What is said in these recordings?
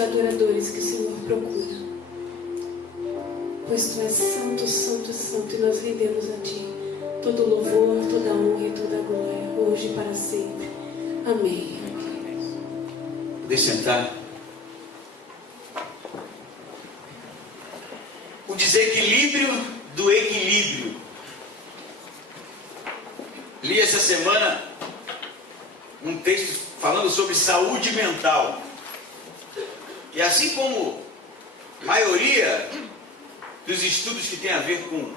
adoradores que o Senhor procura. Pois Tu és santo, santo, santo, e nós rendemos a Ti todo louvor, toda honra e toda glória, hoje e para sempre. Amém. Deixe sentar. O desequilíbrio do equilíbrio. Li essa semana um texto falando sobre saúde mental. E assim como a maioria dos estudos que tem a ver com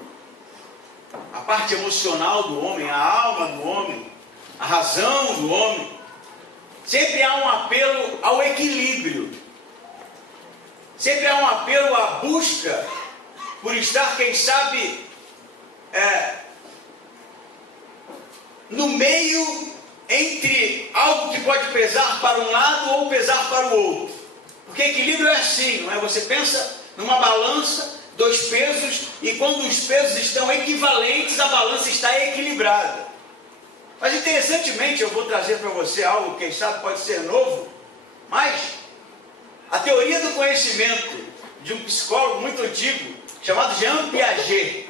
a parte emocional do homem, a alma do homem, a razão do homem, sempre há um apelo ao equilíbrio. Sempre há um apelo à busca por estar, quem sabe, no meio entre algo que pode pesar para um lado ou pesar para o outro. Porque equilíbrio é assim, não é? Você pensa numa balança, dois pesos, e quando os pesos estão equivalentes, a balança está equilibrada. Mas interessantemente, eu vou trazer para você algo, quem sabe pode ser novo, mas a teoria do conhecimento de um psicólogo muito antigo, chamado Jean Piaget,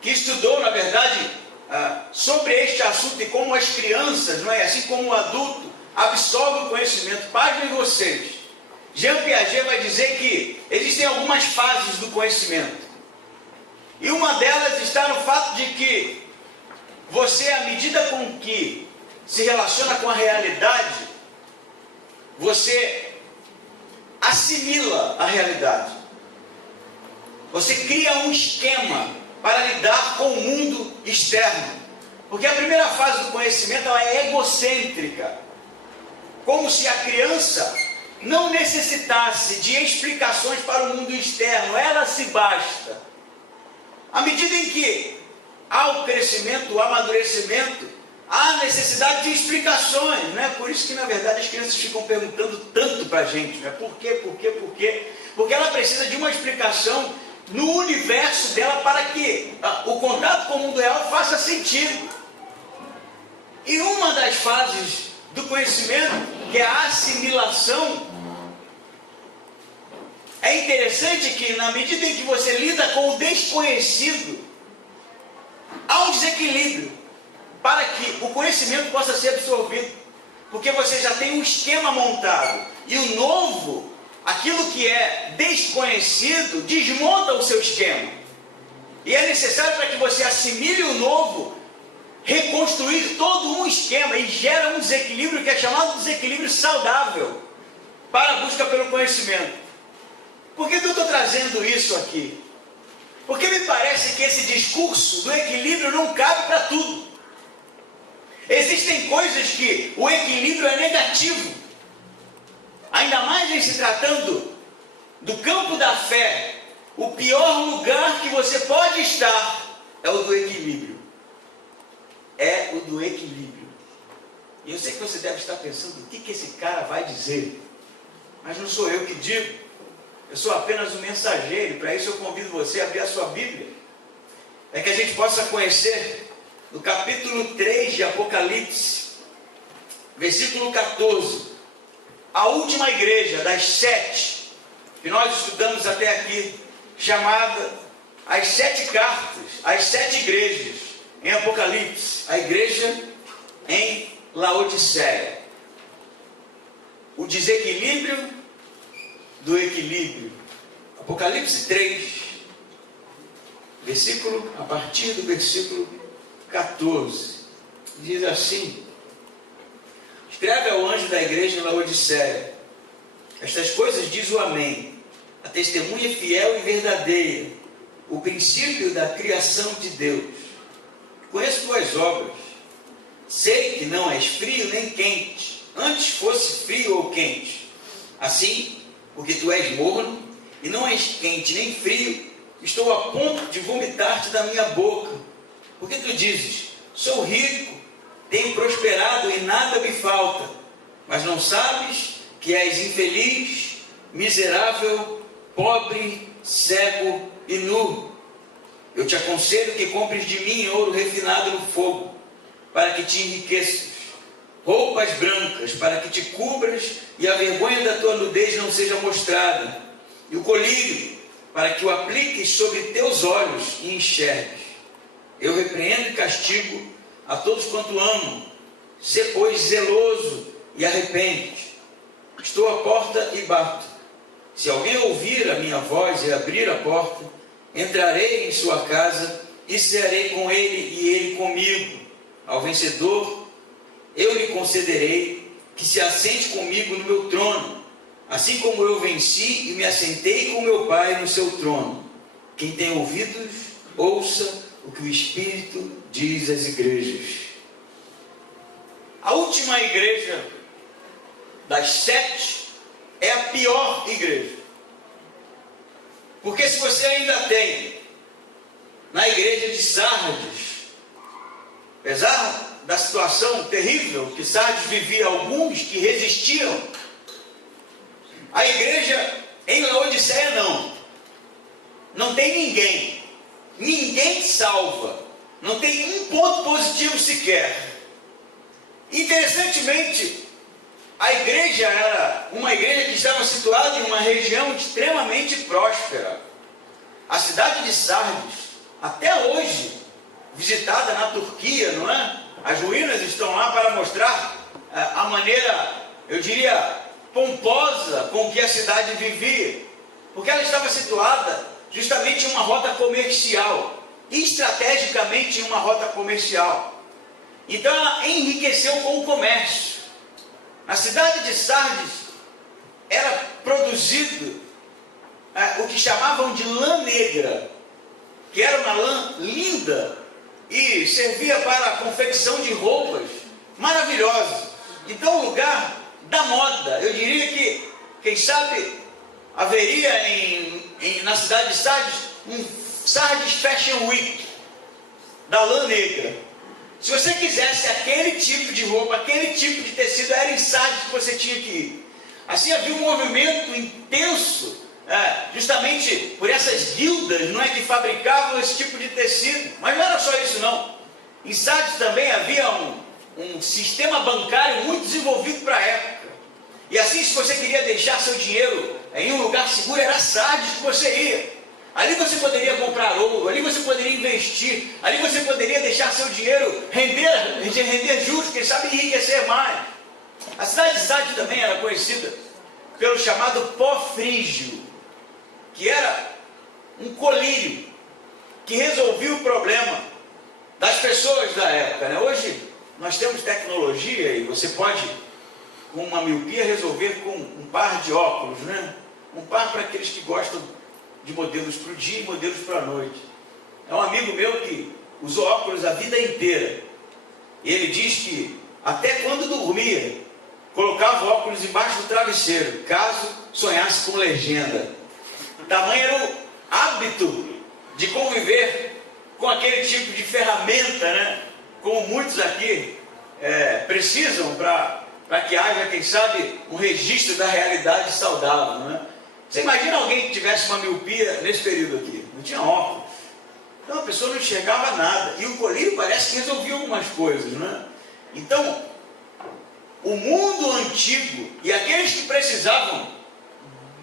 que estudou, na verdade, sobre este assunto e como as crianças, não é? Assim como o adulto, absorve o conhecimento. Pasmem vocês. Jean Piaget vai dizer que existem algumas fases do conhecimento. E uma delas está no fato de que você, à medida com que se relaciona com a realidade, você assimila a realidade. Você cria um esquema para lidar com o mundo externo. Porque a primeira fase do conhecimento ela é egocêntrica. Como se a criança não necessitasse de explicações para o mundo externo, ela se basta. À medida em que há o crescimento, o amadurecimento, há necessidade de explicações, não é? Por isso que, na verdade, as crianças ficam perguntando tanto para a gente, não é? Por quê? Porque ela precisa de uma explicação no universo dela para que o contato com o mundo real faça sentido. E uma das fases do conhecimento, que é a assimilação, é interessante que, na medida em que você lida com o desconhecido, há um desequilíbrio para que o conhecimento possa ser absorvido, porque você já tem um esquema montado, e o novo, aquilo que é desconhecido, desmonta o seu esquema, e é necessário para que você assimile o novo, reconstruir todo um esquema, e gera um desequilíbrio que é chamado desequilíbrio saudável para a busca pelo conhecimento. Por que eu estou trazendo isso aqui? Porque me parece que esse discurso do equilíbrio não cabe para tudo. Existem coisas que o equilíbrio é negativo, ainda mais em se tratando do campo da fé. O pior lugar que você pode estar é o do equilíbrio. É o do equilíbrio. E eu sei que você deve estar pensando, o que esse cara vai dizer? Mas não sou eu que digo. Eu sou apenas um mensageiro. Para isso eu convido você a abrir a sua Bíblia. É que a gente possa conhecer no capítulo 3 de Apocalipse, versículo 14, a última igreja das 7 que nós estudamos até aqui, chamada as 7 cartas, as 7 igrejas em Apocalipse, a igreja em Laodiceia. O desequilíbrio do equilíbrio. Apocalipse 3, a partir do versículo 14, diz assim: escreve ao anjo da igreja em Laodiceia, estas coisas diz o Amém, a testemunha fiel e verdadeira, o princípio da criação de Deus. Conheço tuas obras, sei que não és frio nem quente, antes fosse frio ou quente. Assim, porque tu és morno e não és quente nem frio, estou a ponto de vomitar-te da minha boca. Porque tu dizes, sou rico, tenho prosperado e nada me falta, mas não sabes que és infeliz, miserável, pobre, cego e nu. Eu te aconselho que compres de mim ouro refinado no fogo, para que te enriqueças, roupas brancas, para que te cubras e a vergonha da tua nudez não seja mostrada, e o colírio, para que o apliques sobre teus olhos e enxergues. Eu repreendo e castigo a todos quanto amo. Sê, pois, zeloso e arrepende-te. Estou à porta e bato. Se alguém ouvir a minha voz e abrir a porta, entrarei em sua casa e cearei com ele e ele comigo. Ao vencedor, eu lhe concederei que se assente comigo no meu trono, assim como eu venci e me assentei com meu Pai no seu trono. Quem tem ouvidos, ouça o que o Espírito diz às igrejas. A última igreja das 7 é a pior igreja. Porque se você ainda tem na igreja de Sardes, apesar da situação terrível que Sardes vivia, alguns que resistiam, a igreja em Laodiceia não tem ninguém salva, não tem um ponto positivo sequer. Interessantemente, a igreja era uma igreja que estava situada em uma região extremamente próspera. A cidade de Sardes, até hoje, visitada na Turquia, não é? As ruínas estão lá para mostrar a maneira, eu diria, pomposa com que a cidade vivia. Porque ela estava situada justamente em uma rota comercial, estrategicamente em uma rota comercial. Então ela enriqueceu com o comércio. Na cidade de Sardes era produzido o que chamavam de lã negra, que era uma lã linda e servia para a confecção de roupas maravilhosas. Então, o lugar da moda, eu diria que, quem sabe, haveria na cidade de Sardes um Sardes Fashion Week da lã negra. Se você quisesse aquele tipo de roupa, aquele tipo de tecido, era em Sardes que você tinha que ir. Assim havia um movimento intenso, justamente por essas guildas, não é, que fabricavam esse tipo de tecido. Mas não era só isso não. Em Sardes também havia um sistema bancário muito desenvolvido para a época. E assim, se você queria deixar seu dinheiro em um lugar seguro, era Sardes que você ia. Ali você poderia comprar ouro, ali você poderia investir, ali você poderia deixar seu dinheiro render juros, quem sabe enriquecer mais. A cidade de Sardes também era conhecida pelo chamado pó frígio, que era um colírio que resolvia o problema das pessoas da época, né? Hoje nós temos tecnologia e você pode, com uma miopia, resolver com um par de óculos, né? Um par para aqueles que gostam de modelos para o dia e modelos para a noite. É um amigo meu que usou óculos a vida inteira. E ele diz que até quando dormia, colocava óculos embaixo do travesseiro, caso sonhasse com legenda. Tamanho era o hábito de conviver com aquele tipo de ferramenta, né? Como muitos aqui precisam para que haja, quem sabe, um registro da realidade saudável, não é? Você imagina alguém que tivesse uma miopia nesse período aqui, não tinha óculos, então a pessoa não enxergava nada, e o colírio parece que resolvia algumas coisas, né? Então, o mundo antigo e aqueles que precisavam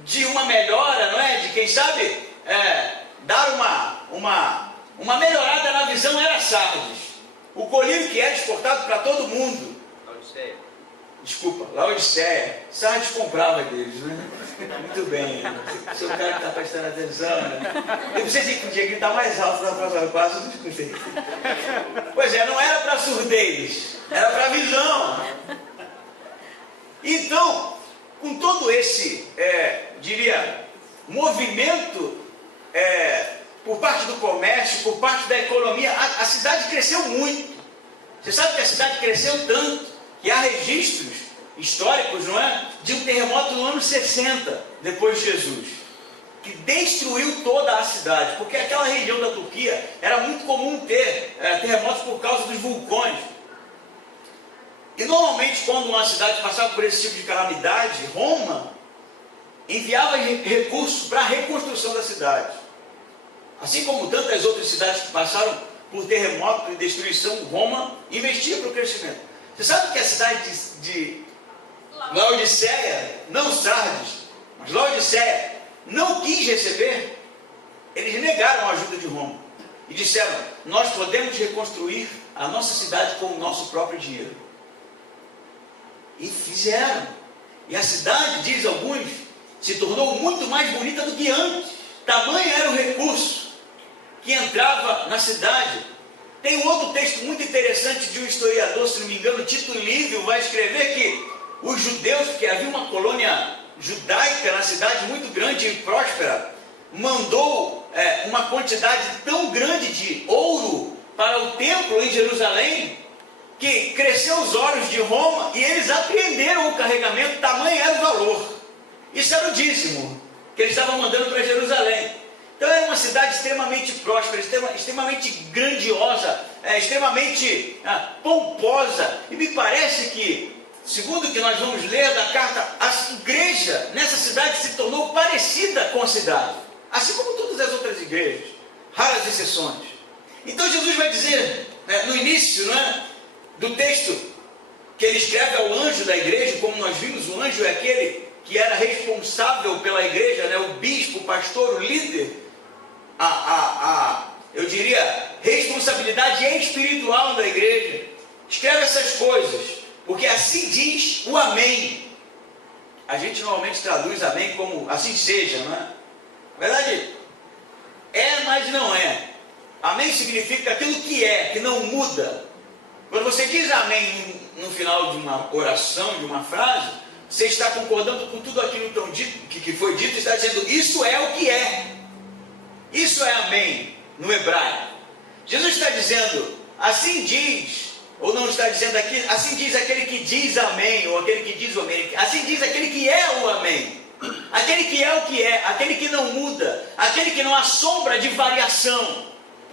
de uma melhora, não é? De quem sabe dar uma melhorada na visão, era Sardes. O colírio que era exportado para todo mundo. Laodiceia. Sardes comprava deles, né? Muito bem. Você é o cara que está prestando atenção, né? Eu preciso dizer que podia gritar mais alto na próxima classe, eu não escutei. Pois é, não era para surdez, era para visão. Então, com todo esse, diria, movimento por parte do comércio, por parte da economia, a cidade cresceu muito. Você sabe que a cidade cresceu tanto que há registros históricos, não é? De um terremoto no ano 60, depois de Jesus, que destruiu toda a cidade, porque aquela região da Turquia era muito comum ter terremotos por causa dos vulcões. E normalmente, quando uma cidade passava por esse tipo de calamidade, Roma enviava recursos para a reconstrução da cidade. Assim como tantas outras cidades que passaram por terremoto e destruição, Roma investia para o crescimento. Você sabe que a cidade de Laodiceia, não Sardes, mas Laodiceia, não quis receber? Eles negaram a ajuda de Roma e disseram: nós podemos reconstruir a nossa cidade com o nosso próprio dinheiro. E fizeram. E a cidade, diz alguns, se tornou muito mais bonita do que antes. Tamanho era o recurso que entrava na cidade. Tem um outro texto muito interessante de um historiador, se não me engano, Tito Livio, vai escrever que os judeus, porque havia uma colônia judaica na cidade muito grande e próspera, mandou uma quantidade tão grande de ouro para o templo em Jerusalém, que cresceu os olhos de Roma e eles apreenderam o carregamento, tamanho era o valor. Isso era o dízimo que eles estavam mandando para Jerusalém. Então era uma cidade extremamente próspera, extremamente grandiosa, extremamente pomposa. E me parece que, segundo o que nós vamos ler da carta, a igreja nessa cidade se tornou parecida com a cidade, assim como todas as outras igrejas, raras exceções. Então Jesus vai dizer, no início do texto, que ele escreve ao anjo da igreja, como nós vimos, o anjo é aquele que era responsável pela igreja, o bispo, o pastor, o líder, eu diria, responsabilidade espiritual da igreja. Escreve essas coisas, porque assim diz o amém. A gente normalmente traduz amém como assim seja, não é? Na verdade, mas não é. Amém significa aquilo que é, que não muda. Quando você diz amém no final de uma oração, de uma frase, você está concordando com tudo aquilo que foi dito, está dizendo, isso é o que é. Isso é amém no hebraico. Jesus está dizendo, assim diz, ou não está dizendo aqui, assim diz aquele que diz amém, ou aquele que diz o amém, assim diz aquele que é o amém, aquele que é o que é, aquele que não muda, aquele que não há sombra de variação.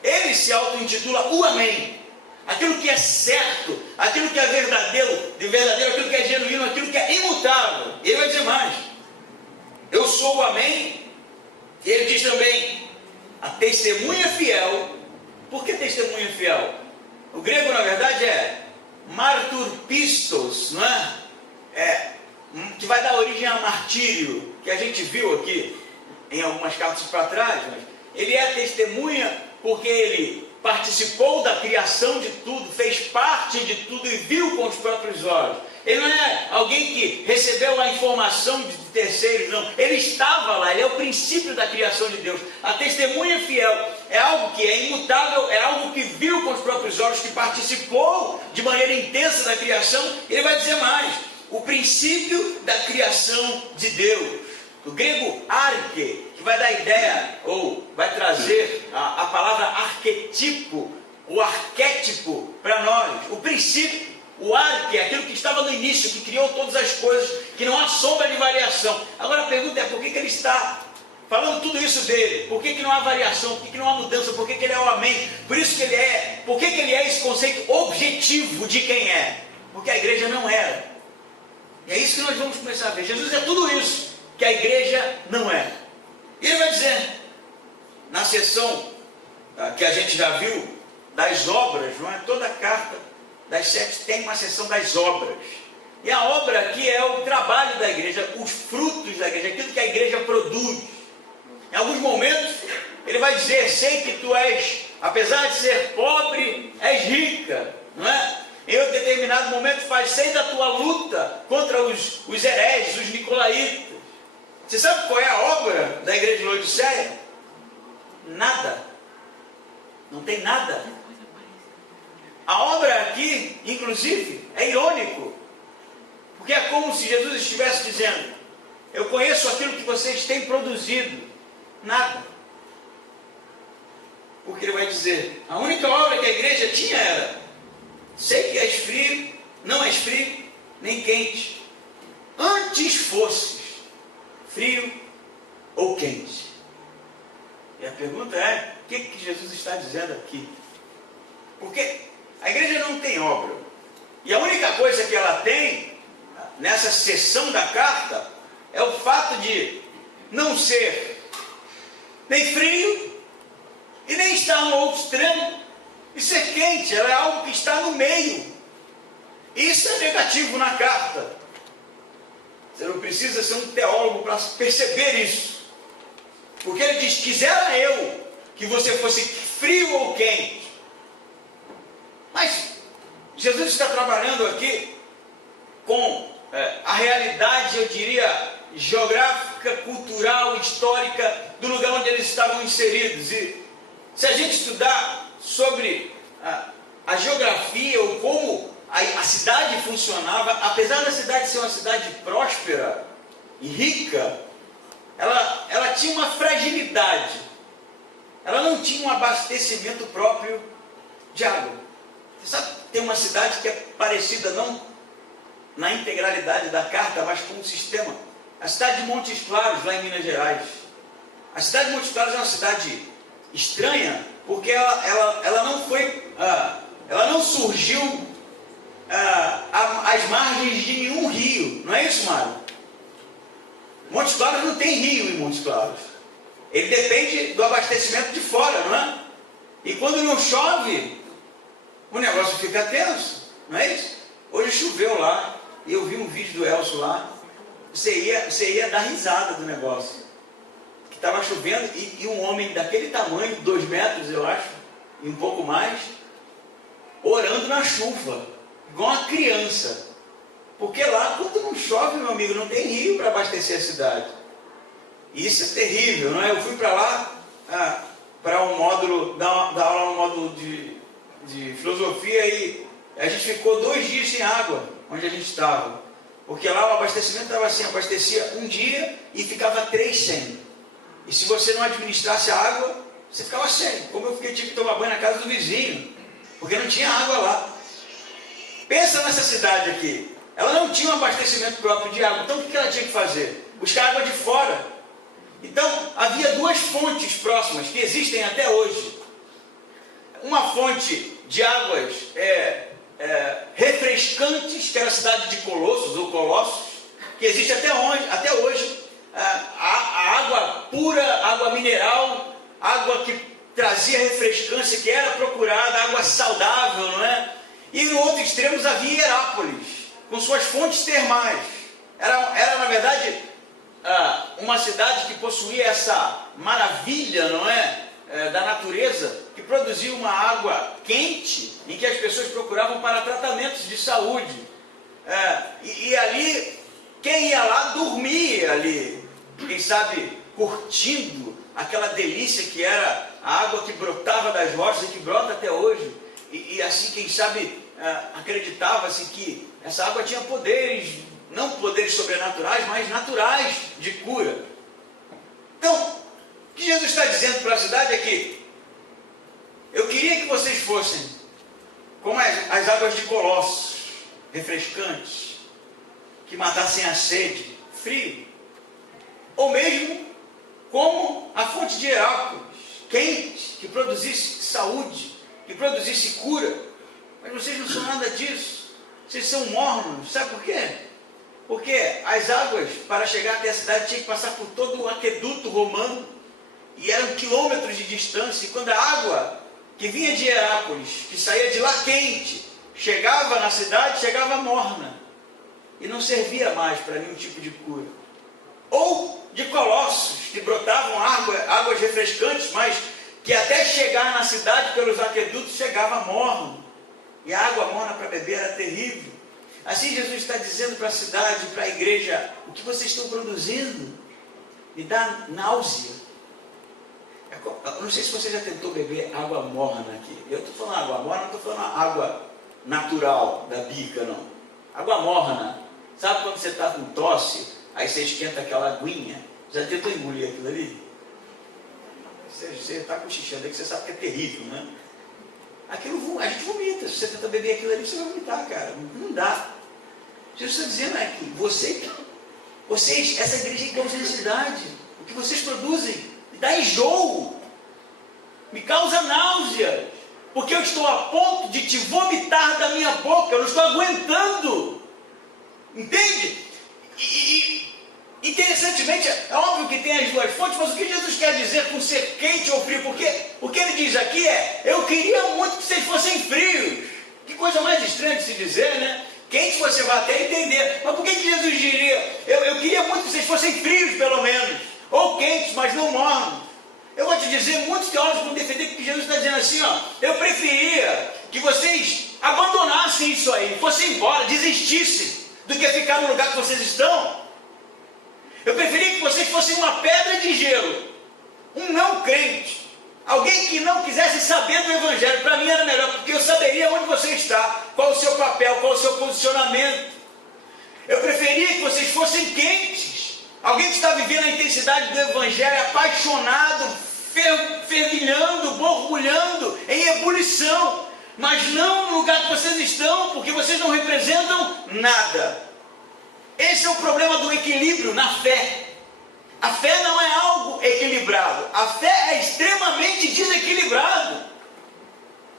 Ele se auto-intitula o amém, aquilo que é certo, aquilo que é verdadeiro, aquilo que é genuíno, aquilo que é imutável. Ele vai dizer mais, eu sou o amém. E ele diz também, a testemunha fiel. Por que testemunha fiel? O grego, na verdade, é martur pistos, não é? Que vai dar origem a martírio, que a gente viu aqui em algumas cartas para trás. Mas ele é testemunha porque ele participou da criação de tudo, fez parte de tudo e viu com os próprios olhos. Ele não é alguém que recebeu a informação de terceiros, não. Ele estava lá, ele é o princípio da criação de Deus. A testemunha fiel é algo que é imutável, é algo que viu com os próprios olhos, que participou de maneira intensa da criação. Ele vai dizer mais, o princípio da criação de Deus. O grego arque, que vai dar ideia, ou vai trazer a palavra arquetipo, o arquétipo para nós. O princípio. O arque é aquilo que estava no início, que criou todas as coisas, que não há sombra de variação. Agora a pergunta é, por que ele está falando tudo isso dele? Por que não há variação? Por que não há mudança? Por que ele é o amém? Por isso que ele é. Por que ele é esse conceito objetivo de quem é? Porque a igreja não era. E é isso que nós vamos começar a ver. Jesus é tudo isso que a igreja não é. E ele vai dizer, na sessão que a gente já viu, das obras, não é? Toda a carta das 7 tem uma seção das obras. E a obra aqui é o trabalho da igreja, os frutos da igreja, aquilo que a igreja produz. Em alguns momentos, ele vai dizer, sei que tu és, apesar de ser pobre, és rica, não é? Em outro determinado momento faz, sei da tua luta contra os hereges, os nicolaítas. Você sabe qual é a obra da igreja de Laodiceia? Nada. Não tem nada. A obra aqui, inclusive, é irônico, porque é como se Jesus estivesse dizendo, eu conheço aquilo que vocês têm produzido, nada. Porque ele vai dizer, a única obra que a igreja tinha era, sei que és frio, não és frio, nem quente, antes fosses frio ou quente. E a pergunta é, o que Jesus está dizendo aqui? Porque a igreja não tem obra. E a única coisa que ela tem, nessa seção da carta, é o fato de não ser nem frio e nem estar no outro extremo e ser quente. Ela é algo que está no meio. Isso é negativo na carta. Você não precisa ser um teólogo para perceber isso. Porque ele diz: quisera eu que você fosse frio ou quente. Mas Jesus está trabalhando aqui com a realidade, eu diria, geográfica, cultural, histórica do lugar onde eles estavam inseridos. E se a gente estudar sobre a geografia ou como a cidade funcionava, apesar da cidade ser uma cidade próspera e rica, ela tinha uma fragilidade. Ela não tinha um abastecimento próprio de água. Você sabe, tem uma cidade que é parecida, não na integralidade da carta, mas com um sistema. A cidade de Montes Claros, lá em Minas Gerais. A cidade de Montes Claros é uma cidade estranha, porque ela não foi, ela não surgiu às margens de nenhum rio. Não é isso, Mário? Montes Claros não tem rio em Montes Claros. Ele depende do abastecimento de fora, não é? E quando não chove, o negócio fica tenso, não é isso? Hoje choveu lá, e eu vi um vídeo do Elcio lá. Você ia dar risada do negócio. Que estava chovendo e um homem daquele tamanho, 2 metros eu acho, e um pouco mais, orando na chuva, igual uma criança. Porque lá, quando não chove, meu amigo, não tem rio para abastecer a cidade. E isso é terrível, não é? Eu fui para lá, para um módulo, dar aula no módulo de filosofia, e a gente ficou 2 dias sem água, onde a gente estava. Porque lá o abastecimento estava assim, abastecia um dia e ficava 3 sem. E se você não administrasse a água, você ficava sem. Como eu tive que tomar banho na casa do vizinho, porque não tinha água lá. Pensa nessa cidade aqui. Ela não tinha um abastecimento próprio de água. Então o que ela tinha que fazer? Buscar água de fora. Então havia 2 fontes próximas que existem até hoje. Uma fonte de águas refrescantes, que era a cidade de Colossos, ou Colossos, que existe até hoje, a água pura, água mineral, água que trazia refrescância, que era procurada, água saudável, não é? E no outro extremo havia Hierápolis, com suas fontes termais. Era na verdade, uma cidade que possuía essa maravilha, não é? Da natureza, que produzia uma água quente, em que as pessoas procuravam para tratamentos de saúde. E ali, quem ia lá, dormia ali, quem sabe, curtindo aquela delícia que era a água que brotava das rochas e que brota até hoje. E assim, quem sabe, acreditava-se que essa água tinha poderes, não poderes sobrenaturais, mas naturais de cura. Então, o que Jesus está dizendo para a cidade é que eu queria que vocês fossem como as águas de Colossos, refrescantes, que matassem a sede, frio, ou mesmo como a fonte de Hierápolis, quente, que produzisse saúde, que produzisse cura. Mas vocês não são nada disso, vocês são mornos. Sabe por quê? Porque as águas, para chegar até a cidade, tinham que passar por todo o aqueduto romano, e eram quilômetros de distância. E quando a água que vinha de Hierápolis, que saía de lá quente, chegava na cidade, chegava morna, e não servia mais para nenhum tipo de cura. Ou de Colossos, que brotavam águas refrescantes, mas que até chegar na cidade, pelos aquedutos, chegava morno, e a água morna para beber era terrível. Assim Jesus está dizendo para a cidade, para a igreja: o que vocês estão produzindo me dá náusea. Eu não sei se você já tentou beber água morna aqui. Eu estou falando água morna, não estou falando água natural da bica, não. Água morna. Sabe quando você está com tosse, aí você esquenta aquela aguinha? Já tentou engolir aquilo ali? Você está cochichando aí, que você sabe que é terrível, né? Aquilo, a gente vomita. Se você tenta beber aquilo ali, você vai vomitar, cara. Não dá. Jesus está dizendo é que vocês, essa igreja que causa necessidade, o que vocês produzem, me dá enjoo, me causa náusea, porque eu estou a ponto de te vomitar da minha boca, eu não estou aguentando. Entende? E interessantemente, é óbvio que tem as 2 fontes, mas o que Jesus quer dizer com ser quente ou frio? Porque o que ele diz aqui é: eu queria muito que vocês fossem frios. Que coisa mais estranha de se dizer, né? Quente você vai até entender. Mas por que Jesus diria? Eu queria muito que vocês fossem frios, pelo menos. Ou quentes, mas não mornos. Eu vou te dizer, muitos teólogos vão defender que Jesus está dizendo assim, ó, eu preferia que vocês abandonassem isso aí, fossem embora, desistissem, do que ficar no lugar que vocês estão. Eu preferia que vocês fossem uma pedra de gelo, um não crente, alguém que não quisesse saber do Evangelho. Para mim era melhor, porque eu saberia onde você está, qual o seu papel, qual o seu posicionamento. Eu preferia que vocês fossem quentes, alguém que está vivendo a intensidade do Evangelho, apaixonado, fervilhando, borbulhando, em ebulição, mas não no lugar que vocês estão, porque vocês não representam nada. Esse é o problema do equilíbrio na fé. A fé não é algo equilibrado, a fé é extremamente desequilibrado.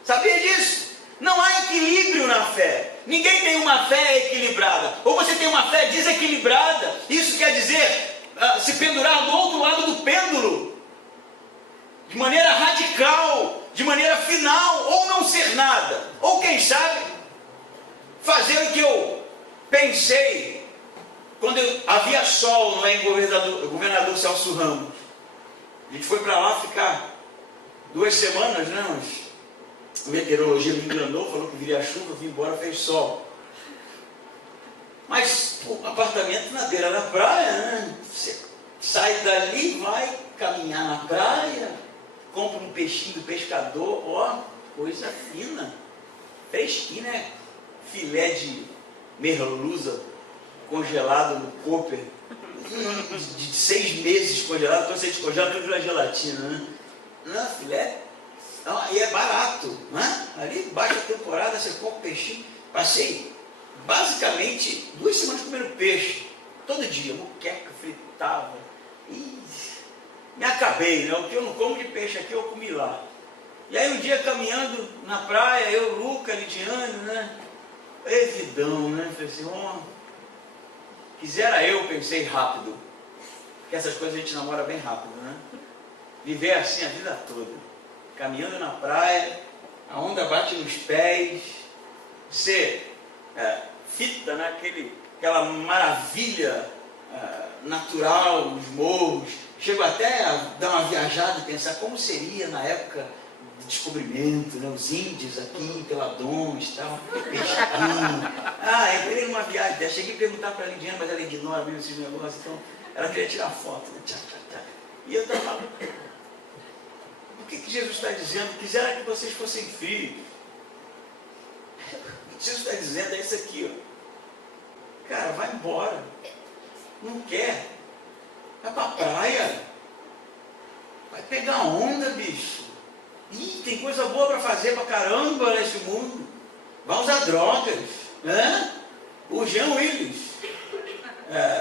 Sabia disso? Não há equilíbrio na fé. Ninguém tem uma fé equilibrada. Ou você tem uma fé desequilibrada, isso quer dizer se pendurar do outro lado do pêndulo, de maneira radical, de maneira final, ou não ser nada, ou quem sabe, fazer o que eu pensei, quando havia sol no governador Celso Ramos. A gente foi para lá ficar 2 semanas, né? Mas a meteorologia me enganou, falou que viria chuva, vim embora, fez sol. Mas o apartamento na beira da praia, né? Você sai dali, vai caminhar na praia, compra um peixinho do pescador, ó, coisa fina, fresquinho, né? Filé de merluza congelado no cooper, de 6 meses congelado, quando você descongela, tudo vira gelatina, né? Não, filé, não, e é barato, né? Ali, baixa temporada, você compra peixinho. Passei basicamente 2 semanas comendo peixe, todo dia, muqueca, fritava, e me acabei, né? O que eu não como de peixe aqui, eu comi lá. E aí um dia caminhando na praia, eu, Luca, Lidiane, né? Evidão, né? Falei assim, quisera eu, pensei rápido. Porque essas coisas a gente namora bem rápido, né? Viver assim a vida toda. Caminhando na praia, a onda bate nos pés, você fita, né? Aquela maravilha natural, os morros. Chego até a dar uma viajada e pensar como seria na época do descobrimento, né? Os índios aqui, peladões e tal, pesquinho. Entrei numa viagem dessa, cheguei a perguntar para a Lidiane, mas ela ignora mesmo esses negócios, então ela queria tirar foto, né? E eu estava, o que Jesus está dizendo? Quisera que vocês fossem frios. O que Jesus está dizendo é isso aqui, ó. Cara, vai embora. Não quer. Vai pra praia. Vai pegar onda, bicho. Ih, tem coisa boa para fazer pra caramba nesse mundo. Vai usar drogas, né? O Jean Willis.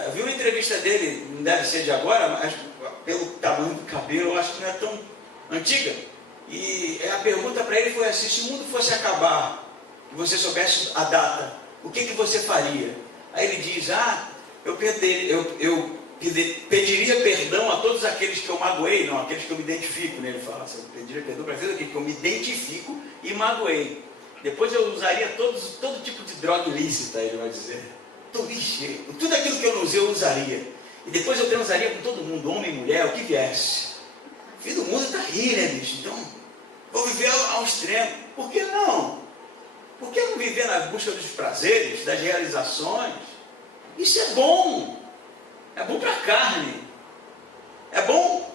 Eu vi uma entrevista dele, não deve ser de agora, mas pelo tamanho do cabelo, eu acho que não é tão antiga. E a pergunta para ele foi assim: se o mundo fosse acabar e você soubesse a data, o que você faria? Aí ele diz: eu pediria perdão a todos aqueles que eu magoei, não, aqueles que eu me identifico, né? Ele fala assim: eu pediria perdão para aqueles que eu me identifico e magoei. Depois eu usaria todo tipo de droga ilícita, ele vai dizer. Clichê. Tudo aquilo que eu não usei, eu usaria. E depois eu transaria com todo mundo, homem, mulher, o que viesse. O fim do mundo está aí, né, bicho? Então, vou viver ao extremo. Por que não? Por que não viver na busca dos prazeres, das realizações? Isso é bom. É bom para a carne. É bom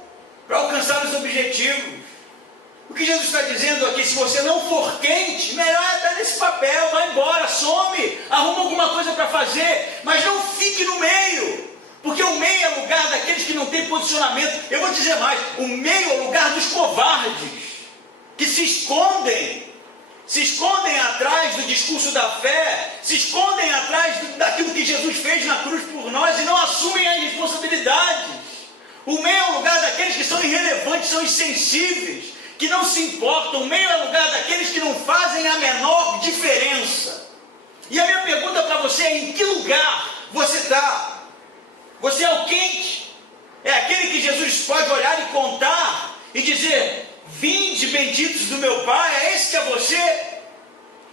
para alcançar os objetivos. O que Jesus está dizendo aqui: se você não for quente, melhor é estar nesse papel, vai embora, some, arruma alguma coisa para fazer, mas não fique no meio, porque o meio é lugar daqueles que não têm posicionamento. Eu vou dizer mais: o meio é lugar dos covardes, que se escondem atrás do discurso da fé, se escondem atrás daquilo que Jesus fez na cruz por nós e não assumem as responsabilidades. O meio é o lugar daqueles que são irrelevantes, são insensíveis, que não se importam. O meio é o lugar daqueles que não fazem a menor diferença. E a minha pergunta para você é: em que lugar você está? Você é o quente? É aquele que Jesus pode olhar e contar e dizer: vinde benditos do meu Pai? É esse que é você?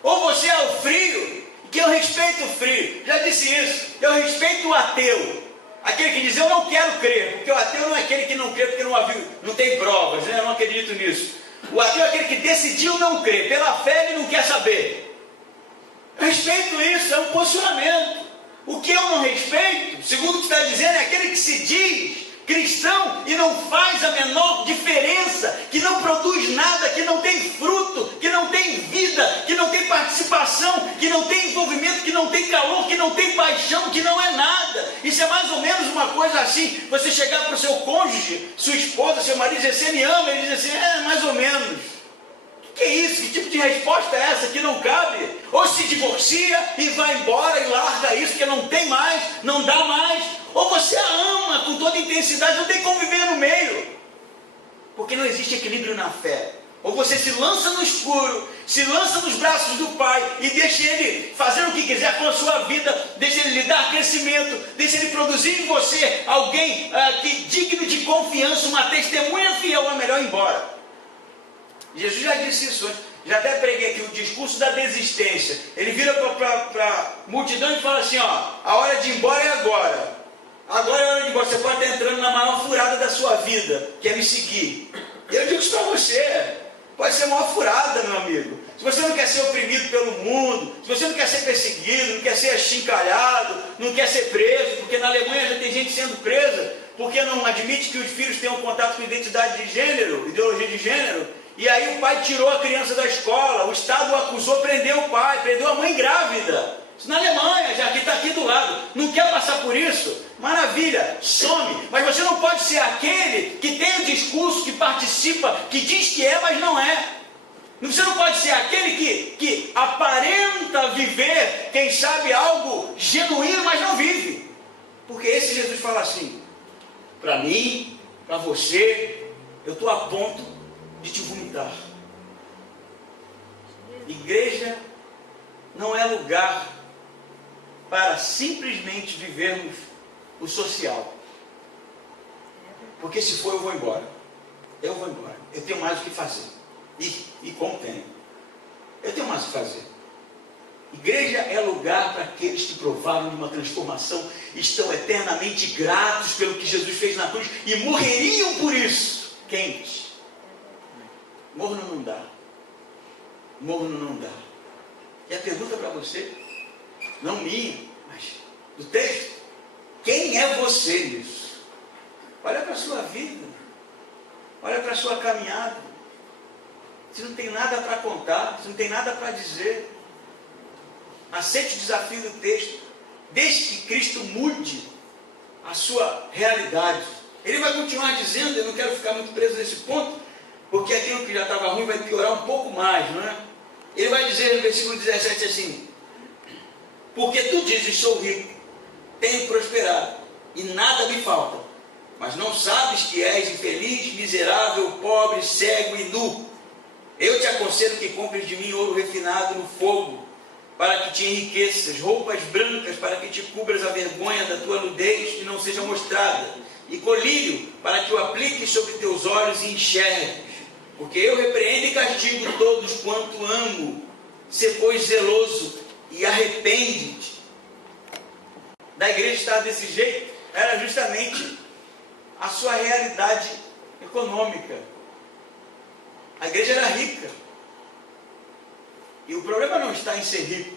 Ou você é o frio, Que eu respeito o frio, já disse isso. Eu respeito o ateu, aquele que diz eu não quero crer, porque o ateu não é aquele que não crê porque não tem provas, né? Eu não acredito nisso. O ateu é aquele que decidiu não crer, pela fé ele não quer saber. Eu respeito isso, é um posicionamento. O que eu não respeito, segundo o que está dizendo, é aquele que se diz cristão e não faz a menor diferença, que não produz nada, que não tem fruto, que não tem vida, que não tem participação, que não tem envolvimento, que não tem calor, que não tem paixão, que não é nada. Isso é mais ou menos uma coisa assim, você chegar para o seu cônjuge, sua esposa, seu marido, dizer, você me ama, ele diz assim, mais ou menos. Que é isso? Que tipo de resposta é essa que não cabe? Ou se divorcia e vai embora e larga isso, porque não tem mais, não dá mais. Ou você a ama com toda intensidade, não tem como viver no meio. Porque não existe equilíbrio na fé. Ou você se lança no escuro, se lança nos braços do Pai e deixa Ele fazer o que quiser com a sua vida, deixa Ele lhe dar crescimento, deixa Ele produzir em você alguém digno de confiança, uma testemunha fiel, é melhor ir embora. Jesus já disse isso antes, já até preguei aqui o discurso da desistência. Ele vira para a multidão e fala assim, a hora de ir embora é agora. Agora é a hora de ir embora, você pode estar entrando na maior furada da sua vida, que é me seguir. E eu digo isso para você, pode ser a maior furada, meu amigo. Se você não quer ser oprimido pelo mundo, se você não quer ser perseguido, não quer ser achincalhado, não quer ser preso, porque na Alemanha já tem gente sendo presa, porque não admite que os filhos tenham contato com identidade de gênero, ideologia de gênero. E aí o pai tirou a criança da escola, o Estado o acusou, prendeu o pai, prendeu a mãe grávida. Isso na Alemanha, já que está aqui do lado. Não quer passar por isso? Maravilha, some. Mas você não pode ser aquele que tem o discurso, que participa, que diz que é, mas não é. Você não pode ser aquele que aparenta viver, quem sabe, algo genuíno, mas não vive. Porque esse Jesus fala assim, para mim, para você, eu estou a ponto de te vomitar. Igreja não é lugar para simplesmente vivermos o social. Porque se for, eu vou embora. Eu vou embora. Eu tenho mais o que fazer. E como tenho. Eu tenho mais o que fazer. Igreja é lugar para aqueles que provaram de uma transformação, estão eternamente gratos pelo que Jesus fez na cruz e morreriam por isso. Quentes. Morno não dá. Morno não dá. E a pergunta para você, não minha, mas do texto, quem é você nisso? Olha para a sua vida, olha para a sua caminhada. Você não tem nada para contar, você não tem nada para dizer. Aceite o desafio do texto, deixe que Cristo mude a sua realidade. Ele vai continuar dizendo, eu não quero ficar muito preso nesse ponto, porque aquilo que já estava ruim vai piorar um pouco mais, não é? Ele vai dizer no versículo 17 assim, porque tu dizes, sou rico, tenho prosperado, e nada me falta, mas não sabes que és infeliz, miserável, pobre, cego e nu. Eu te aconselho que compres de mim ouro refinado no fogo, para que te enriqueças, roupas brancas, para que te cubras a vergonha da tua nudez e não seja mostrada, e colírio, para que o apliques sobre teus olhos e enxergues. Porque eu repreendo e castigo todos quanto amo. Sê, pois, zeloso e arrepende-te. Da igreja estar desse jeito era justamente a sua realidade econômica. A igreja era rica. E o problema não está em ser rico.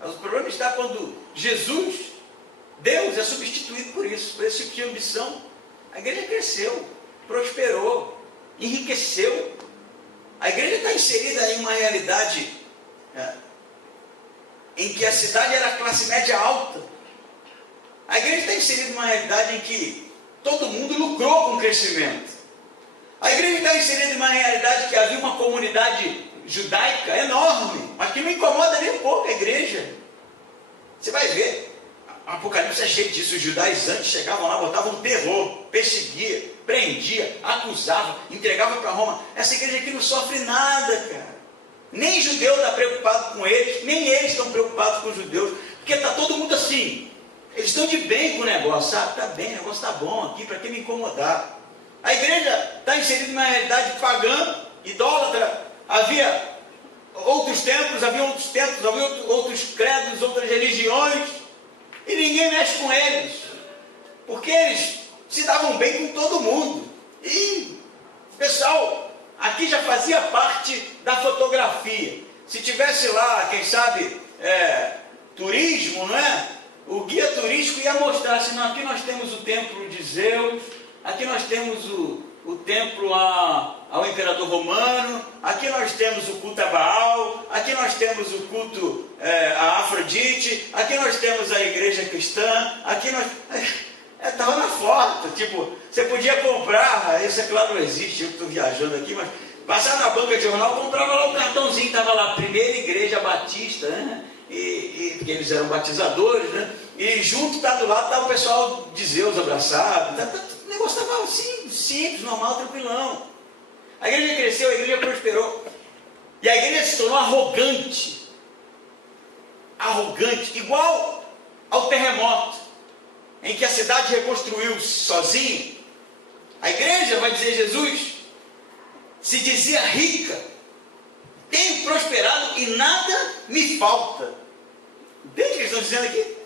Mas o problema está quando Jesus, Deus, é substituído por isso, por esse tipo de ambição. A igreja cresceu, prosperou, enriqueceu. A igreja está inserida em uma realidade em que a cidade era classe média alta. A igreja está inserida em uma realidade em que todo mundo lucrou com o crescimento. A igreja está inserida em uma realidade que havia uma comunidade judaica enorme, mas que não incomoda nem um pouco a igreja. Você vai ver, o Apocalipse é cheio disso. Os judaizantes chegavam lá, botavam terror, perseguia, prendia, acusava, entregava para Roma. Essa igreja aqui não sofre nada, cara. Nem judeu está preocupado com eles, nem eles estão preocupados com os judeus, porque está todo mundo assim. Eles estão de bem com o negócio, sabe? Está bem, o negócio está bom aqui, para que me incomodar? A igreja está inserida numa realidade pagã, idólatra. Havia outros templos, havia outros credos, outras religiões, e ninguém mexe com eles, porque eles se davam bem com todo mundo. E, pessoal, aqui já fazia parte da fotografia. Se tivesse lá, quem sabe, turismo, não é? O guia turístico ia mostrar assim, não, aqui nós temos o templo de Zeus, aqui nós temos o templo ao imperador romano, aqui nós temos o culto a Baal, aqui nós temos o culto a Afrodite, aqui nós temos a igreja cristã, aqui nós... Estava na foto, tipo, você podia comprar, isso é claro não existe, eu estou viajando aqui, mas passar na banca de jornal, comprava lá o cartãozinho, estava lá, primeira igreja batista, né? Porque eles eram batizadores, né? E junto, do lado, estava o pessoal de Zeus abraçado, o negócio estava assim, simples, normal, tranquilão. A igreja cresceu, a igreja prosperou, e a igreja se tornou arrogante, igual ao terremoto, em que a cidade reconstruiu sozinha. A igreja, vai dizer Jesus, se dizia rica, tenho prosperado e nada me falta. Entende o que eles estão dizendo aqui?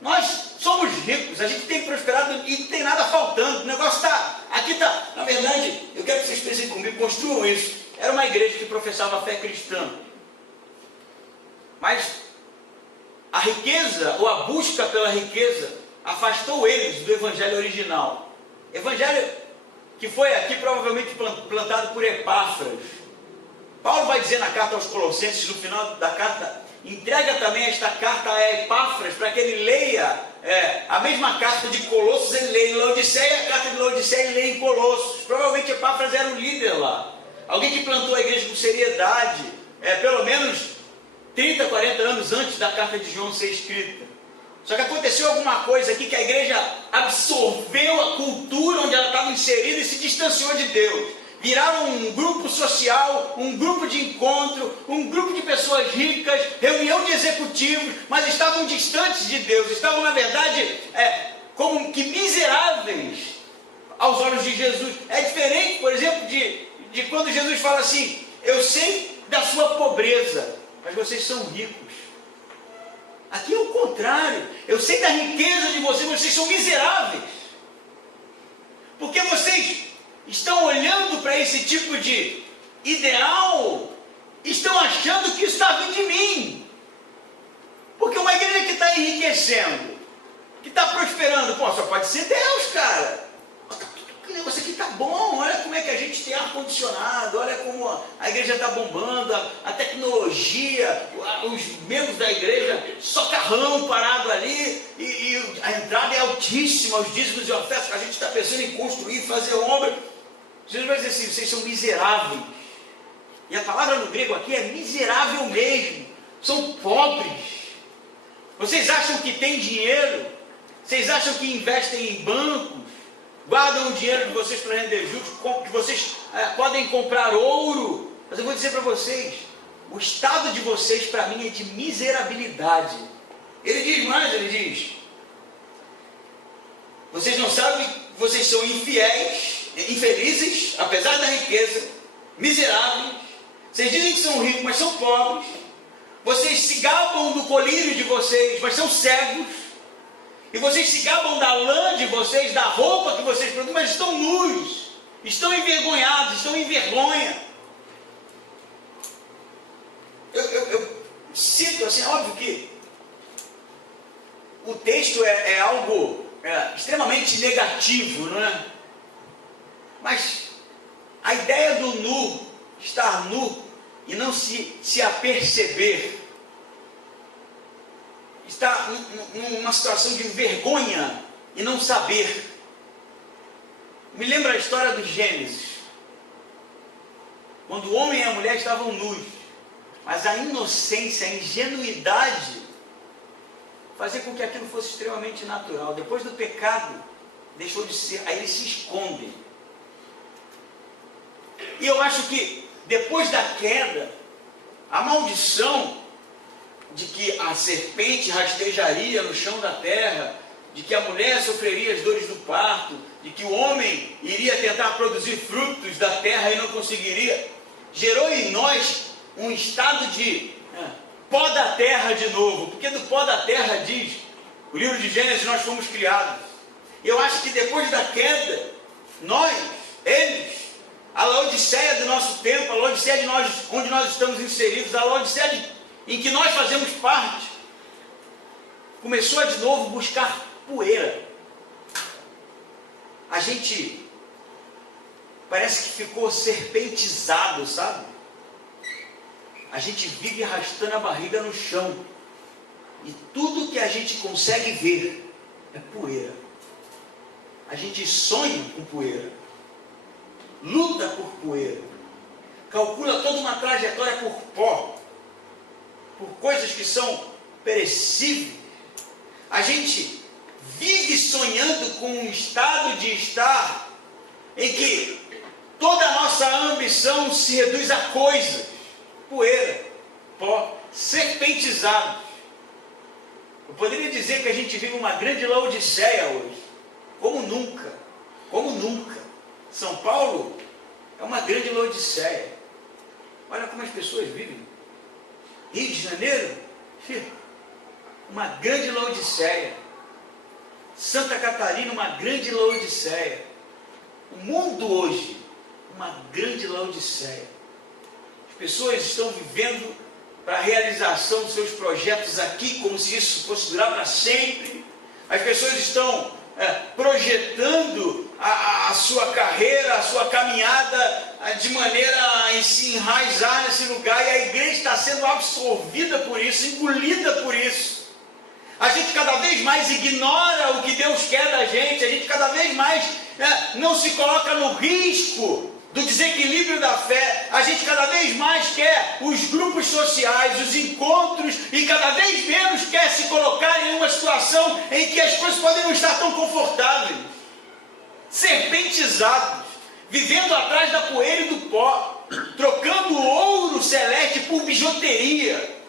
Nós somos ricos, a gente tem prosperado e não tem nada faltando. O negócio está, na verdade, eu quero que vocês pensem comigo, construam isso. Era uma igreja que professava a fé cristã, mas a riqueza, ou a busca pela riqueza, afastou eles do evangelho original. Evangelho que foi aqui provavelmente plantado por Epáfras. Paulo vai dizer na carta aos Colossenses, no final da carta, entrega também esta carta a Epáfras, para que ele leia a mesma carta de Colossos, ele lê em Laodiceia, a carta de Laodiceia ele lê em Colossos. Provavelmente Epáfras era o líder lá, alguém que plantou a igreja com seriedade, pelo menos 30, 40 anos antes da carta de João ser escrita. Só que aconteceu alguma coisa aqui que a igreja absorveu a cultura onde ela estava inserida e se distanciou de Deus. Viraram um grupo social, um grupo de encontro, um grupo de pessoas ricas, reunião de executivos, mas estavam distantes de Deus, estavam na verdade como que miseráveis aos olhos de Jesus. É diferente, por exemplo, de quando Jesus fala assim, eu sei da sua pobreza, mas vocês são ricos. Aqui é o contrário, eu sei da riqueza de vocês são miseráveis, porque vocês estão olhando para esse tipo de ideal, estão achando que isso está vindo de mim, porque uma igreja que está enriquecendo, que está prosperando, só pode ser Deus, cara. O negócio aqui está bom, olha como é que a gente tem ar-condicionado, olha como a igreja está bombando, a tecnologia, os membros da igreja, só carrão parado ali, e a entrada é altíssima, os dízimos e ofertas, a gente está pensando em construir, fazer obra. Jesus vai dizer assim, vocês são miseráveis, e a palavra no grego aqui é miserável mesmo, são pobres. Vocês acham que têm dinheiro, vocês acham que investem em bancos, guardam o dinheiro de vocês para render juros, que vocês podem comprar ouro, mas eu vou dizer para vocês, o estado de vocês para mim é de miserabilidade. Ele diz mais, ele diz, vocês não sabem que vocês são infiéis, infelizes, apesar da riqueza, miseráveis, vocês dizem que são ricos, mas são pobres, vocês se gabam do colírio de vocês, mas são cegos, e vocês se gabam da lã de vocês, da roupa que vocês produzem, mas estão nus, estão envergonhados, estão em vergonha. Eu cito assim, óbvio que o texto é algo extremamente negativo, não é? Mas a ideia do nu, estar nu e não se aperceber, está numa situação de vergonha e não saber. Me lembra a história do Gênesis, quando o homem e a mulher estavam nus, mas a inocência, a ingenuidade fazia com que aquilo fosse extremamente natural. Depois do pecado, deixou de ser, aí eles se escondem. E eu acho que depois da queda, a maldição de que a serpente rastejaria no chão da terra, de que a mulher sofreria as dores do parto, de que o homem iria tentar produzir frutos da terra e não conseguiria, gerou em nós um estado de pó da terra de novo, porque do pó da terra diz o livro de Gênesis, nós fomos criados. Eu acho que depois da queda, eles, a Laodiceia do nosso tempo, a Laodiceia de nós, onde nós estamos inseridos, a Laodiceia em que nós fazemos parte, começou a de novo buscar poeira. A gente parece que ficou serpentizado, sabe? A gente vive arrastando a barriga no chão. E tudo que a gente consegue ver é poeira. A gente sonha com poeira. Luta por poeira. Calcula toda uma trajetória por pó. Por coisas que são perecíveis. A gente vive sonhando com um estado de estar em que toda a nossa ambição se reduz a coisas, poeira, pó, serpentizados. Eu poderia dizer que a gente vive uma grande Laodiceia hoje, como nunca, como nunca. São Paulo é uma grande Laodiceia. Olha como as pessoas vivem. Rio de Janeiro, uma grande Laodiceia. Santa Catarina, uma grande Laodiceia. O mundo hoje, uma grande Laodiceia. As pessoas estão vivendo para a realização dos seus projetos aqui, como se isso fosse durar para sempre. As pessoas estão projetando a sua carreira, a sua caminhada de maneira a se enraizar nesse lugar, e a igreja está sendo absorvida por isso, engolida por isso. A gente cada vez mais ignora o que Deus quer da gente, a gente cada vez mais não se coloca no risco do desequilíbrio da fé, a gente cada vez mais quer os grupos sociais, os encontros, e cada vez menos quer se colocar em uma situação em que as coisas podem não estar tão confortáveis, serpentizados, vivendo atrás da poeira e do pó, trocando o ouro celeste por bijuteria.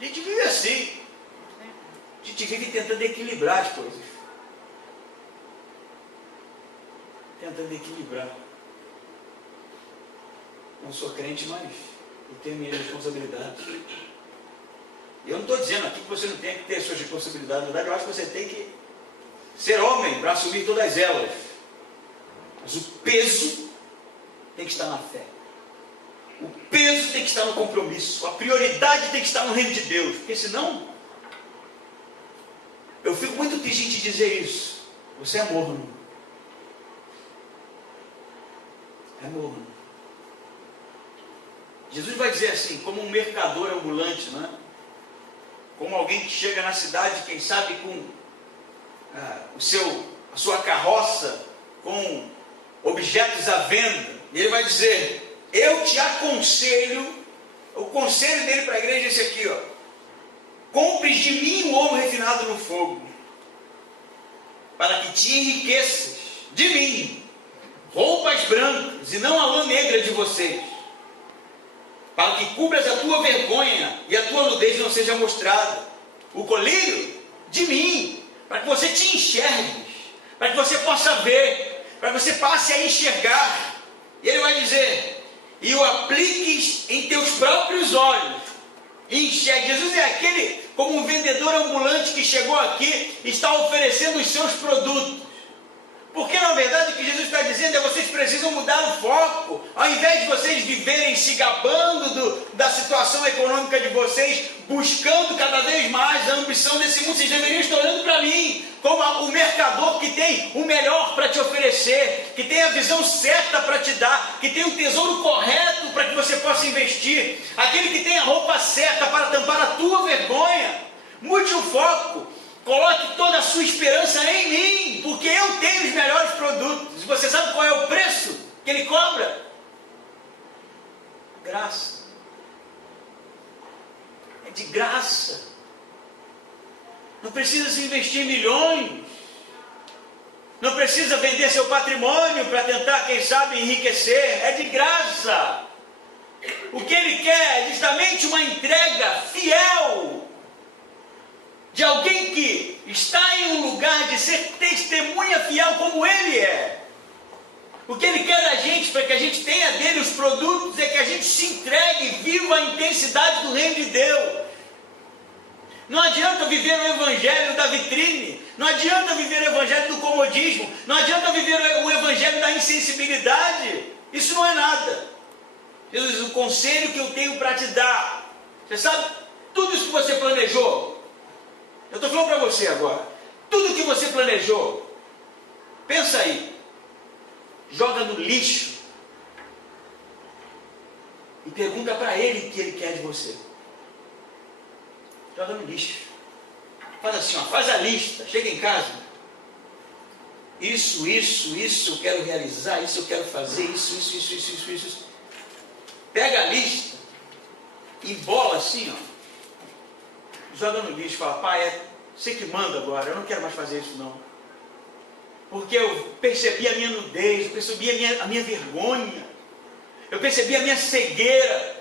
A gente vive assim. A gente vive tentando equilibrar as coisas. Tentando equilibrar. Não sou crente, mas eu tenho minhas responsabilidades. E eu não estou dizendo aqui que você não tem que ter suas responsabilidades. Na verdade, eu acho que você tem que ser homem para assumir todas elas. Mas o peso tem que estar na fé. O peso tem que estar no compromisso. A prioridade tem que estar no reino de Deus. Porque senão, eu fico muito triste em te dizer isso. Você é morno. É morno. Jesus vai dizer assim, como um mercador ambulante, né? Como alguém que chega na cidade, quem sabe com a sua carroça, com objetos à venda. E ele vai dizer, eu te aconselho, o conselho dele para a igreja é esse aqui, ó. Compres de mim o ouro refinado no fogo, para que te enriqueças de mim, roupas brancas e não a lã negra de vocês, para que cubras a tua vergonha e a tua nudez não seja mostrada. O colírio de mim, para que você te enxergues, para que você possa ver, para que você passe a enxergar. E ele vai dizer, e o apliques em teus próprios olhos, e enxergue. Jesus é aquele, como um vendedor ambulante que chegou aqui, está oferecendo os seus produtos. Porque na verdade o que Jesus está dizendo é que vocês precisam mudar o foco. Ao invés de vocês viverem se gabando da situação econômica de vocês, buscando cada vez mais a ambição desse mundo, vocês deveriam estar olhando para mim, como o mercador que tem o melhor para te oferecer, que tem a visão certa para te dar, que tem o tesouro correto para que você possa investir, aquele que tem a roupa certa para tampar a tua vergonha. Mude o foco. Coloque toda a sua esperança em mim, porque eu tenho os melhores produtos. E você sabe qual é o preço que ele cobra? Graça. É de graça. Não precisa se investir milhões. Não precisa vender seu patrimônio para tentar, quem sabe, enriquecer. É de graça. O que ele quer é justamente uma entrega fiel de alguém que está em um lugar de ser testemunha fiel como ele é. O que ele quer da gente, para que a gente tenha dele os produtos, é que a gente se entregue, viva viva a intensidade do reino de Deus. Não adianta viver o evangelho da vitrine, não adianta viver o evangelho do comodismo, não adianta viver o evangelho da insensibilidade. Isso não é nada. Jesus, o conselho que eu tenho para te dar, você sabe, tudo isso que você planejou, eu estou falando para você agora, tudo que você planejou, pensa aí, joga no lixo e pergunta para Ele o que Ele quer de você. Joga no lixo. Faz assim, ó, faz a lista, chega em casa. Isso eu quero realizar, isso eu quero fazer, isso. Pega a lista, embola assim, ó. Joga no lixo, fala, pai, é você que manda agora, eu não quero mais fazer isso não. Porque eu percebi a minha nudez, eu percebi a minha vergonha, eu percebi a minha cegueira,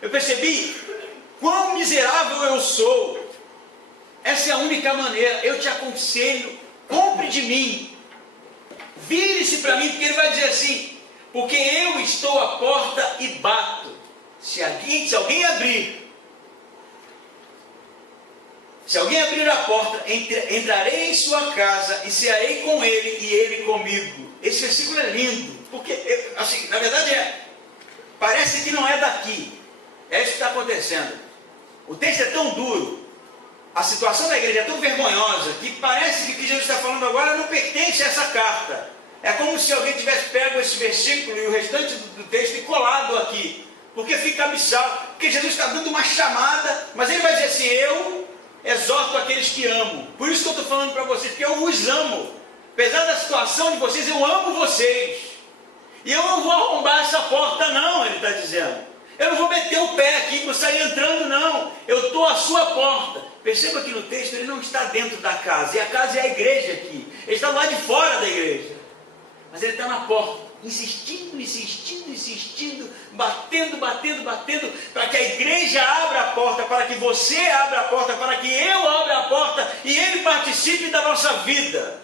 eu percebi quão miserável eu sou. Essa é a única maneira. Eu te aconselho, compre de mim, vire-se para mim, porque ele vai dizer assim, porque eu estou à porta e bato. Se alguém abrir a porta, entrarei em sua casa e cearei com ele e ele comigo. Esse versículo é lindo, porque assim, na verdade parece que não é daqui. É isso que está acontecendo. O texto é tão duro, a situação da igreja é tão vergonhosa, que parece que o que Jesus está falando agora não pertence a essa carta. É como se alguém tivesse pego esse versículo e o restante do texto e colado aqui, porque fica abissal, porque Jesus está dando uma chamada, mas ele vai dizer assim, eu exorto aqueles que amo. Por isso que eu estou falando para vocês, porque eu os amo. Apesar da situação de vocês, eu amo vocês. E eu não vou arrombar essa porta não, ele está dizendo. Eu não vou meter o pé aqui, vou sair entrando, não. Eu estou à sua porta. Perceba que no texto ele não está dentro da casa. E a casa é a igreja aqui. Ele está lá de fora da igreja. Mas ele está na porta, insistindo, batendo, para que a igreja abra a porta, para que você abra a porta, para que eu abra a porta e ele participe da nossa vida.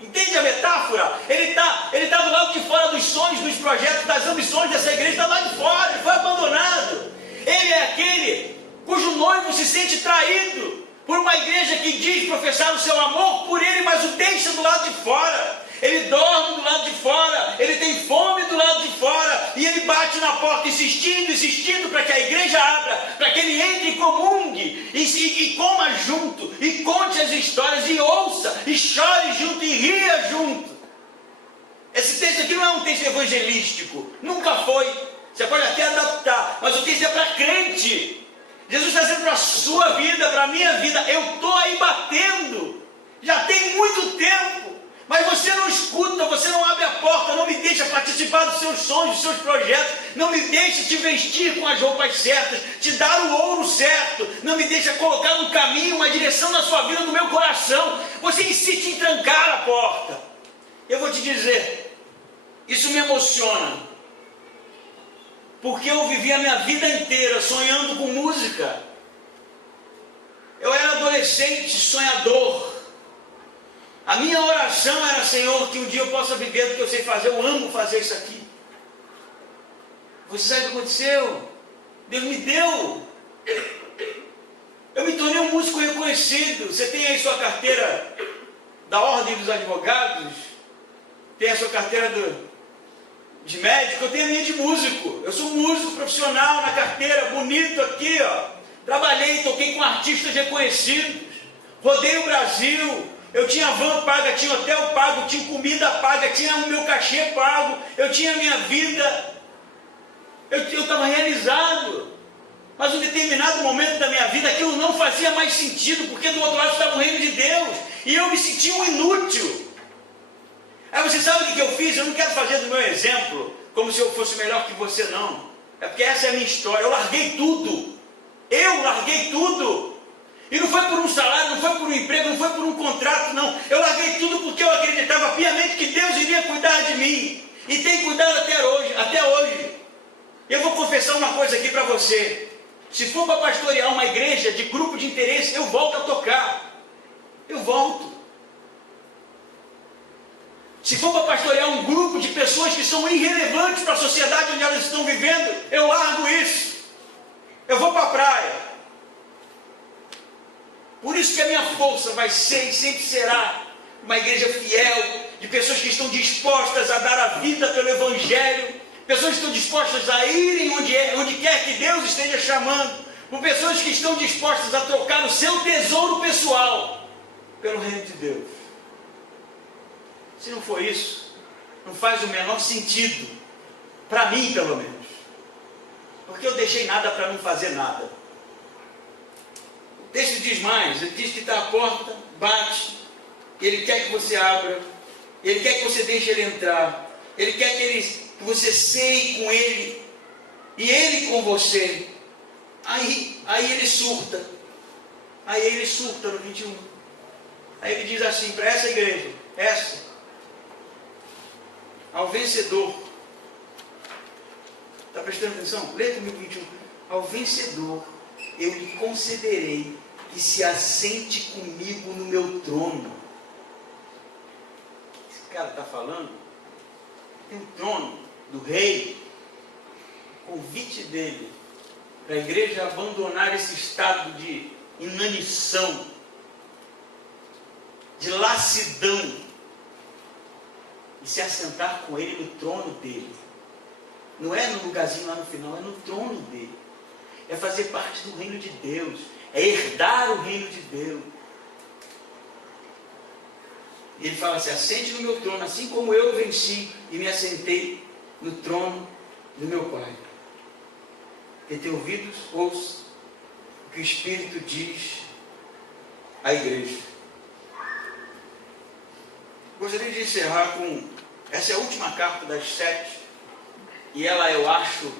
Entende a metáfora? Ele está do lado de fora dos sonhos, dos projetos, das ambições dessa igreja, está lá de fora, ele foi abandonado. Ele é aquele cujo noivo se sente traído por uma igreja que diz professar o seu amor por ele, mas o deixa do lado de fora. Ele dorme do lado de fora, ele tem fome do lado de fora, e ele bate na porta insistindo para que a igreja abra, para que ele entre e comungue, e coma junto, e conte as histórias, e ouça, e chore junto, e ria junto. Esse texto aqui não é um texto evangelístico, nunca foi, você pode até adaptar, mas o texto é para crente. Jesus está dizendo para a sua vida, para a minha vida, eu estou aí batendo, já tem muito tempo. Mas você não escuta, você não abre a porta, não me deixa participar dos seus sonhos, dos seus projetos, não me deixa te vestir com as roupas certas, te dar o ouro certo, não me deixa colocar no caminho, uma direção na sua vida, no meu coração. Você insiste em trancar a porta. Eu vou te dizer, isso me emociona, porque eu vivi a minha vida inteira sonhando com música. Eu era adolescente, sonhador. A minha oração era, Senhor, que um dia eu possa viver do que eu sei fazer. Eu amo fazer isso aqui. Você sabe o que aconteceu? Deus me deu. Eu me tornei um músico reconhecido. Você tem aí sua carteira da Ordem dos Advogados? Tem a sua carteira de médico? Eu tenho a minha de músico. Eu sou um músico profissional na carteira, bonito aqui, ó. Trabalhei, toquei com artistas reconhecidos. Rodei o Brasil. Eu tinha van paga, tinha hotel pago, tinha comida paga, tinha o meu cachê pago, eu tinha a minha vida, eu estava realizado. Mas em um determinado momento da minha vida aquilo não fazia mais sentido, porque do outro lado estava o reino de Deus, e eu me sentia um inútil. Aí você sabe o que eu fiz? Eu não quero fazer do meu exemplo como se eu fosse melhor que você, não. É porque essa é a minha história. Eu larguei tudo. E não foi por um salário, não foi por um emprego, não foi por um contrato, não. Eu larguei tudo porque eu acreditava piamente que Deus iria cuidar de mim. E tem cuidado até hoje. Eu vou confessar uma coisa aqui para você. Se for para pastorear uma igreja de grupo de interesse, eu volto a tocar. Eu volto. Se for para pastorear um grupo de pessoas que são irrelevantes para a sociedade onde elas estão vivendo, eu largo isso. Eu vou para a praia. Por isso que a minha força vai ser e sempre será uma igreja fiel, de pessoas que estão dispostas a dar a vida pelo Evangelho, pessoas que estão dispostas a irem onde quer que Deus esteja chamando, por pessoas que estão dispostas a trocar o seu tesouro pessoal pelo reino de Deus. Se não for isso, não faz o menor sentido, para mim pelo menos, porque eu deixei nada para não fazer nada. O texto diz mais, ele diz que está à porta, bate, ele quer que você abra, ele quer que você deixe ele entrar, ele quer que você ceie com ele, e ele com você. Aí ele surta no 21, aí ele diz assim, para essa igreja, ao vencedor, está prestando atenção? Lê comigo 21, ao vencedor eu lhe concederei que se assente comigo no meu trono. Esse cara está falando, tem o trono do rei, o convite dele para a igreja abandonar esse estado de inanição, de lassidão, e se assentar com ele no trono dele. Não é no lugarzinho lá no final, é no trono dele. É fazer parte do reino de Deus, é herdar o reino de Deus. E ele fala assim, assente no meu trono, assim como eu venci e me assentei no trono do meu Pai. Quem tem ouvidos, ouça o que o Espírito diz à igreja. Gostaria de encerrar com, essa é a última carta das 7, e ela, eu acho,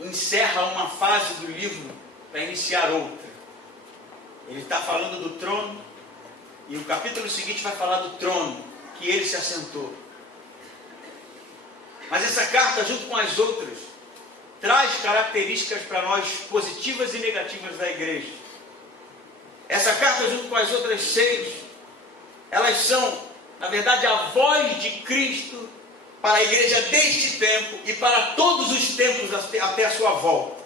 encerra uma fase do livro para iniciar outra. Ele está falando do trono, e o capítulo seguinte vai falar do trono, que ele se assentou. Mas essa carta, junto com as outras, traz características para nós positivas e negativas da igreja. Essa carta, junto com as outras 6, elas são, na verdade, a voz de Cristo para a igreja deste tempo e para todos os tempos até a sua volta.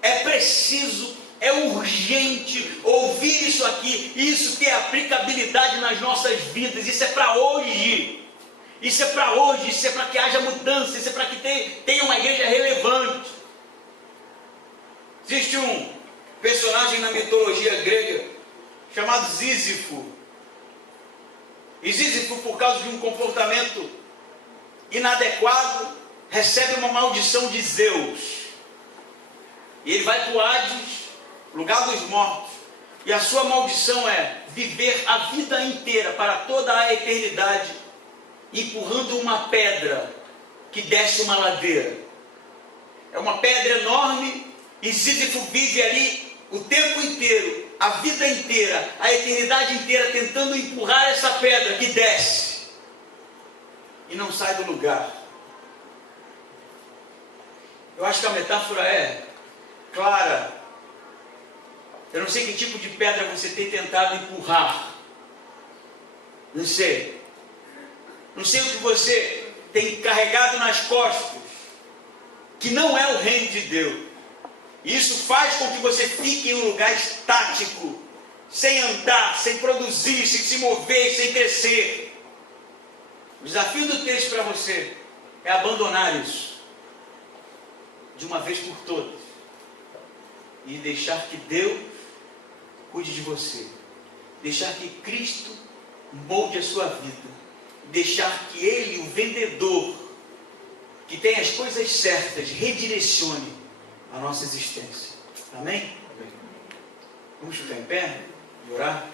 É preciso, é urgente ouvir isso aqui, isso ter aplicabilidade nas nossas vidas. Isso é para hoje. Isso é para hoje, isso é para que haja mudança, isso é para que tenha uma igreja relevante. Existe um personagem na mitologia grega chamado Sísifo. E Sísifo, por causa de um comportamento inadequado, recebe uma maldição de Zeus. E ele vai para o Hades, lugar dos mortos. E a sua maldição é viver a vida inteira, para toda a eternidade, empurrando uma pedra que desce uma ladeira. É uma pedra enorme e Sísifo vive ali o tempo inteiro, a vida inteira, a eternidade inteira, tentando empurrar essa pedra que desce e não sai do lugar. Eu acho que a metáfora é clara. Eu não sei que tipo de pedra você tem tentado empurrar. Não sei. Não sei o que você tem carregado nas costas, que não é o reino de Deus. E isso faz com que você fique em um lugar estático, sem andar, sem produzir, sem se mover, sem crescer. O desafio do texto para você é abandonar isso, de uma vez por todas, e deixar que Deus cuide de você, deixar que Cristo molde a sua vida, deixar que Ele, o vendedor, que tem as coisas certas, redirecione a nossa existência. Amém? Amém. Vamos ficar em pé e orar?